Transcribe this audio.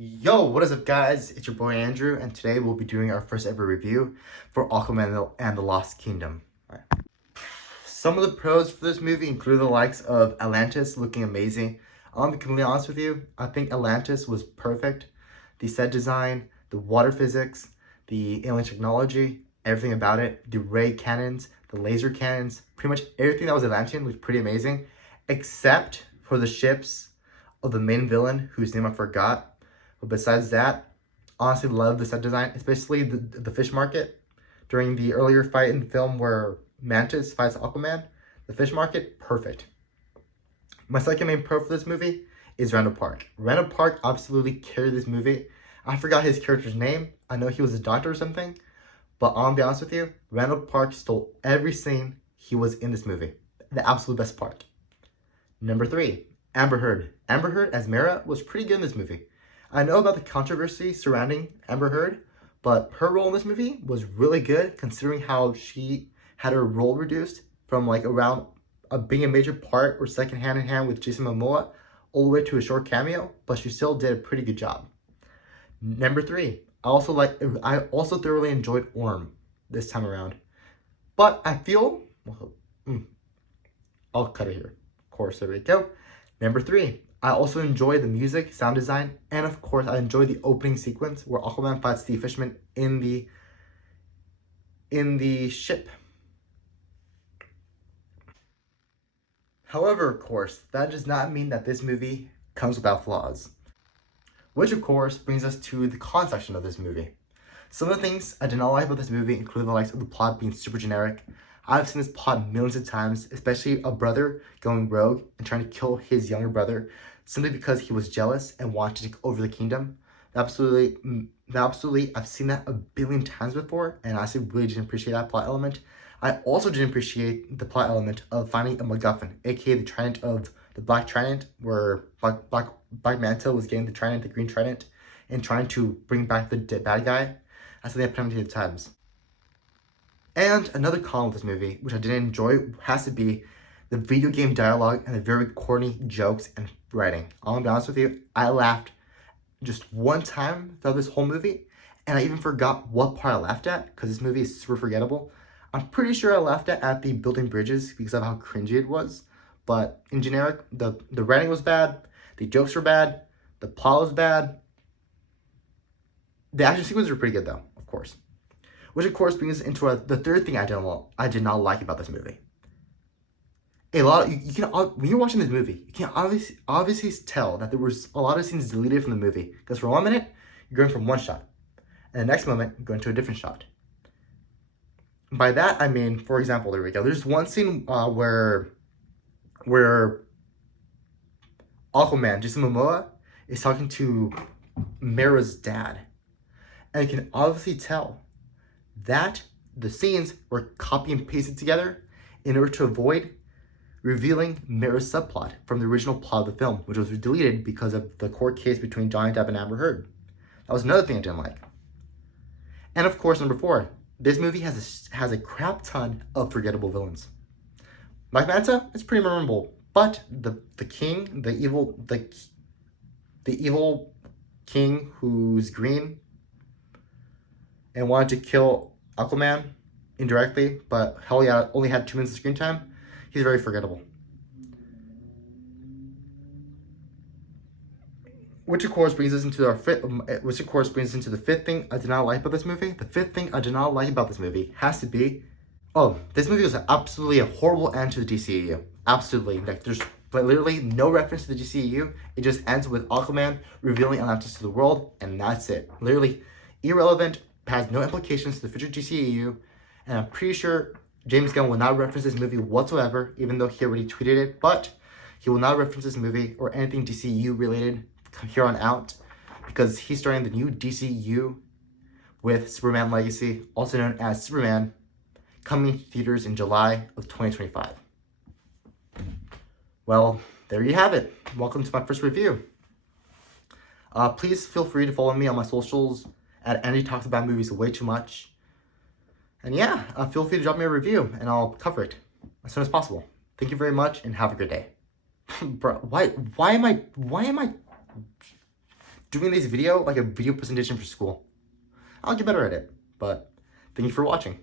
Yo, what is up guys? It's your boy Andrew, and today we'll be doing our first ever review for Aquaman and the Lost Kingdom. Alright. Some of the pros for this movie include the likes of Atlantis looking amazing. I'll be completely honest with you, I think Atlantis was perfect. The set design, the water physics, the alien technology, everything about it, the ray cannons, the laser cannons, pretty much everything that was Atlantean looked pretty amazing, except for the ships of the main villain, whose name I forgot. But besides that, honestly love the set design, especially the fish market. During the earlier fight in the film where Mantis fights Aquaman, the fish market, perfect. My second main pro for this movie is Randall Park. Randall Park absolutely carried this movie. I forgot his character's name. I know he was a doctor or something. But I'll be honest with you, Randall Park stole every scene he was in this movie. The absolute best part. Number 3, Amber Heard. Amber Heard as Mara was pretty good in this movie. I know about the controversy surrounding Amber Heard, but her role in this movie was really good considering how she had her role reduced from like around being a major part or second hand in hand with Jason Momoa all the way to a short cameo, but she still did a pretty good job. Number 3, I also thoroughly enjoyed Orm this time around, but I feel, I'll cut it here. Of course, there we go. Number 3, I also enjoy the music, sound design, and of course I enjoy the opening sequence where Aquaman fights the fisherman in the ship. However, of course, that does not mean that this movie comes without flaws. Which of course brings us to the con section of this movie. Some of the things I did not like about this movie include the likes of the plot being super generic. I've seen this plot millions of times, especially a brother going rogue and trying to kill his younger brother simply because he was jealous and wanted to take over the kingdom. Absolutely, I've seen that a billion times before, and I actually really didn't appreciate that plot element. I also didn't appreciate the plot element of finding a MacGuffin, aka the Trident of the Black Trident, where Black Manta was getting the Trident, the Green Trident, and trying to bring back the bad guy. I said that plenty of times. And another con with this movie, which I didn't enjoy, has to be the video game dialogue and the very corny jokes and writing. I'll be honest with you, I laughed just one time throughout this whole movie, and I even forgot what part I laughed at, because this movie is super forgettable. I'm pretty sure I laughed at the building bridges because of how cringy it was, but in generic, the writing was bad, the jokes were bad, the plot was bad. The action sequences were pretty good though, of course. Which of course brings us into the third thing I did not like about this movie. You can when you're watching this movie, you can obviously tell that there was a lot of scenes deleted from the movie, because for 1 minute you're going from one shot, and the next moment you're going to a different shot. By that I mean, for example, there we go. There's one scene where Aquaman, Jason Momoa, is talking to Mara's dad, and you can obviously tell that the scenes were copy and pasted together in order to avoid revealing Mara's subplot from the original plot of the film, which was deleted because of the court case between Johnny Depp and Amber Heard. That was another thing I didn't like. And of course, number 4, this movie has a crap ton of forgettable villains. Black Manta is pretty memorable, but the king, the evil king who's green and wanted to kill Aquaman indirectly, but hell yeah, only had 2 minutes of screen time. He's very forgettable. Which of course brings us into the fifth thing I did not like about this movie. The fifth thing I did not like about this movie has to be, this movie was absolutely a horrible end to the DCEU. Absolutely, like there's literally no reference to the DCEU. It just ends with Aquaman revealing Atlantis to the world, and that's it. Literally irrelevant, has no implications to the future DCEU, and I'm pretty sure James Gunn will not reference this movie whatsoever, even though he already tweeted it, but he will not reference this movie or anything DCEU related here on out, because he's starting the new DCEU with Superman Legacy, also known as Superman, coming to theaters in July of 2025. Well, there you have it. Welcome to my first review. Please feel free to follow me on my socials at Andy Talks About Movies Way Too Much. And yeah, feel free to drop me a review and I'll cover it as soon as possible. Thank you very much and have a good day. Bro, why am I doing this video, like a video presentation for school. I'll get better at it, but thank you for watching.